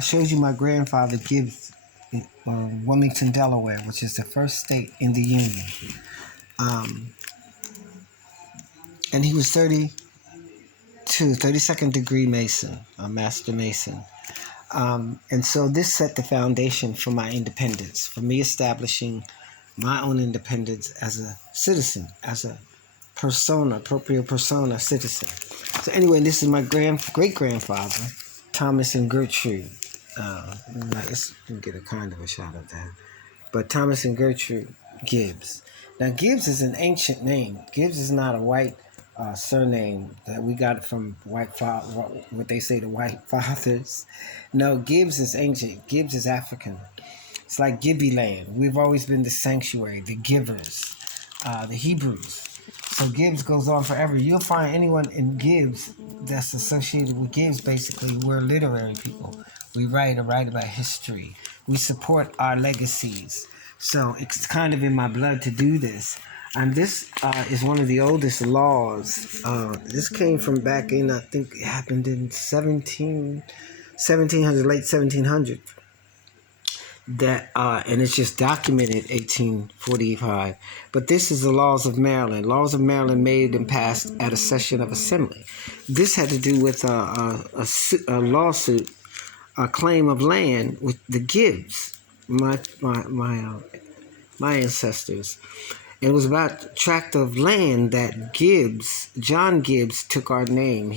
I showed you my grandfather Gibbs, Wilmington, Delaware, which is the first state in the Union. Um, and he was 32nd degree Mason, a master Mason. And so this set the foundation for my independence, for me establishing my own independence as a citizen, as a persona, propria persona citizen. So anyway, this is my great-grandfather, Thomas and Gertrude. Let's get a kind of a shot of that. But Thomas and Gertrude Gibbs. Now, Gibbs is an ancient name. Gibbs is not a white surname that we got from what they say the white fathers. No, Gibbs is ancient. Gibbs is African. It's like Gibby land. We've always been the sanctuary, the givers, the Hebrews. So Gibbs goes on forever. You'll find anyone in Gibbs that's associated with Gibbs. Basically, we're literary people. We write about history. We support our legacies. So it's kind of in my blood to do this. And this is one of the oldest laws. This came from back in, I think it happened in 1700, late 1700s. And it's just documented 1845. But this is the laws of Maryland. Laws of Maryland made and passed at a session of assembly. This had to do with a lawsuit, a claim of land with the Gibbs, my ancestors. It was about a tract of land that John Gibbs took our name.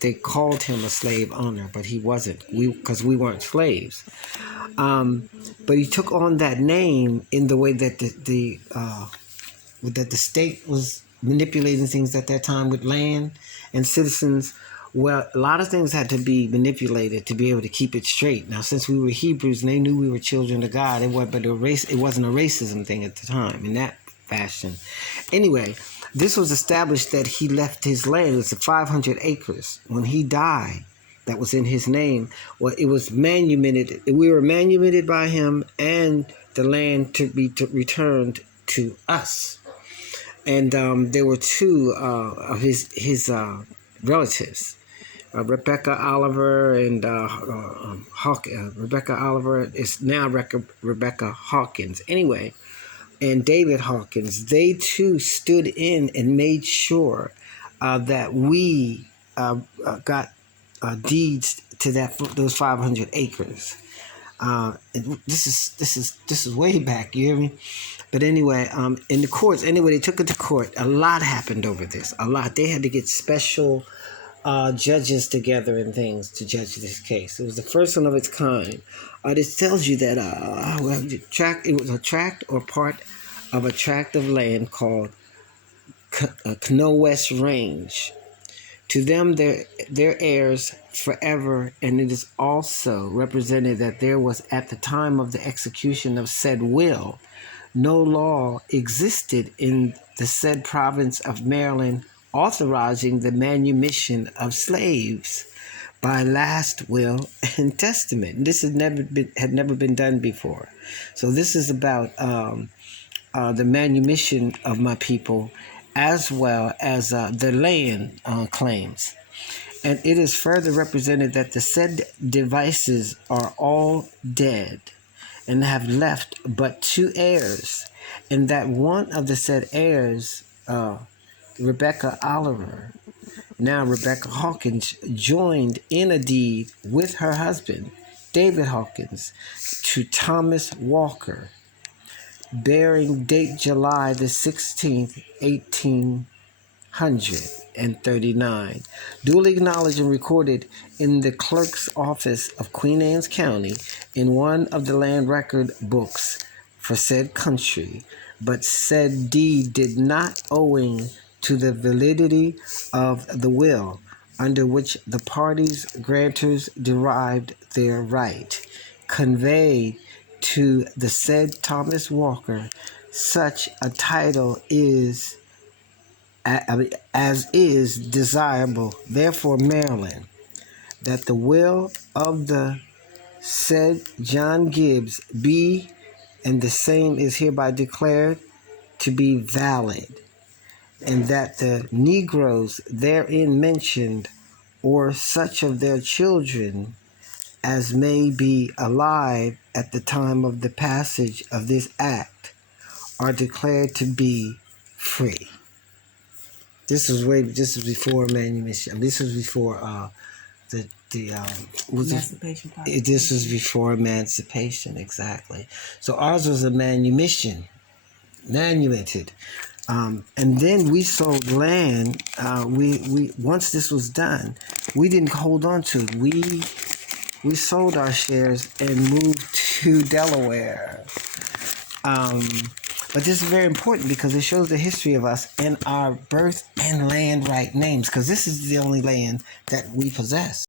They called him a slave owner, but he wasn't. Because we weren't slaves. But he took on that name in the way that the state was manipulating things at that time with land and citizens. Well, a lot of things had to be manipulated to be able to keep it straight. Now, since we were Hebrews and they knew we were children of God, it wasn't a racism thing at the time in that fashion. Anyway, this was established that he left his land. It was 500 acres. When he died, that was in his name. Well, it was manumitted. We were manumitted by him, and the land to be returned to us. And there were two of his relatives, Rebecca Oliver and Rebecca Oliver is now Rebecca Hawkins. Anyway, and David Hawkins, they too stood in and made sure that we got deeds to those 500 acres. This is way back. You hear me? But anyway, in the courts, they took it to court. A lot happened over this. A lot. They had to get special judges together and things to judge this case. It was the first one of its kind. This tells you that it was a tract or part of a tract of land called Kno West Range. To them, their heirs forever, and it is also represented that there was, at the time of the execution of said will, no law existed in the said province of Maryland authorizing the manumission of slaves by last will and testament. And this had never been done before. So this is about the manumission of my people, as well as the land claims. And it is further represented that the said devices are all dead and have left but two heirs, and that one of the said heirs, Rebecca Oliver, now Rebecca Hawkins, joined in a deed with her husband, David Hawkins, to Thomas Walker, bearing date July the 16th, 1839, duly acknowledged and recorded in the clerk's office of Queen Anne's County in one of the land record books for said country, but said deed did not, owing to the validity of the will under which the parties grantors derived their right, conveyed to the said Thomas Walker such a title as is desirable. Therefore, Maryland, that the will of the said John Gibbs be, and the same is hereby declared to be valid, and that the Negroes therein mentioned, or such of their children as may be alive at the time of the passage of this act are declared to be free. This is before manumission. This was before the Emancipation Proclamation. this was before emancipation, exactly. So ours was a manumission, manumitted. And then we sold land. We once this was done, we didn't hold on to it. We sold our shares and moved to Delaware. But this is very important because it shows the history of us and our birth and land right names, because this is the only land that we possess.